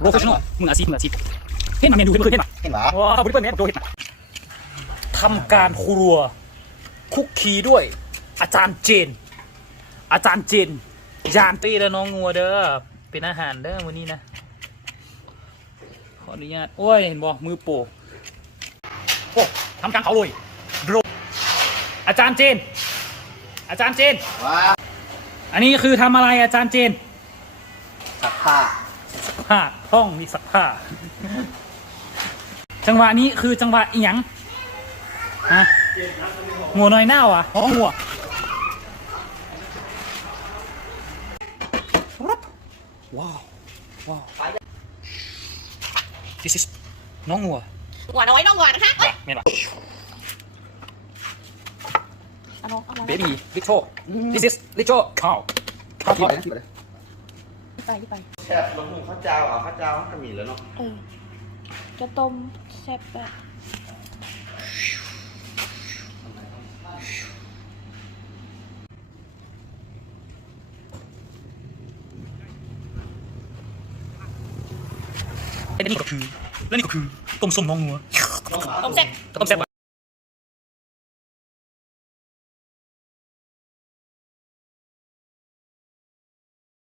โปรเฟชชั่นอลมืออาชีพมืออาชีพเห็นมาเมนูเห็นมาเคยเห็นมาเห็นหรอว้าวบริเวณนี้โดเห็นมาทำการครัวคุกคีด้วย อาจารย์เจน อาจารย์เจน ยานตี้และน้องงัวเด้อเป็นอาหารเด้อวันนี้นะขออนุญาตโอ้ยเห็นบอกมือโปรโอ้ทำการเขาเลยโดรอาจารย์เจน อาจารย์เจนว้าอันนี้คือทำอะไรอาจารย์เจนสักผ้า ผ้าต้องมีสักผ้า จังหวะนี้คือจังหวะอีหยังฮะงัวน้อยหน้าอะอ๋องัวว้าวว้าว this is น้องงัวหัวน้อยน้องหัวนะคะเอ้ยไม่หรอเอาน้องเอาน้อง baby little this is little cow ข้าวทอดที่ ไปที่ไปแซ่บลงหมูข้าวเจ้าอะข้าวเจ้าก็มีแล้วเนาะเออจะต้มแซ่บแบบและนี่ก็คือและนี่ก็คือต้มส้มน้องงัวต้มแซ่บต้มแซ่บ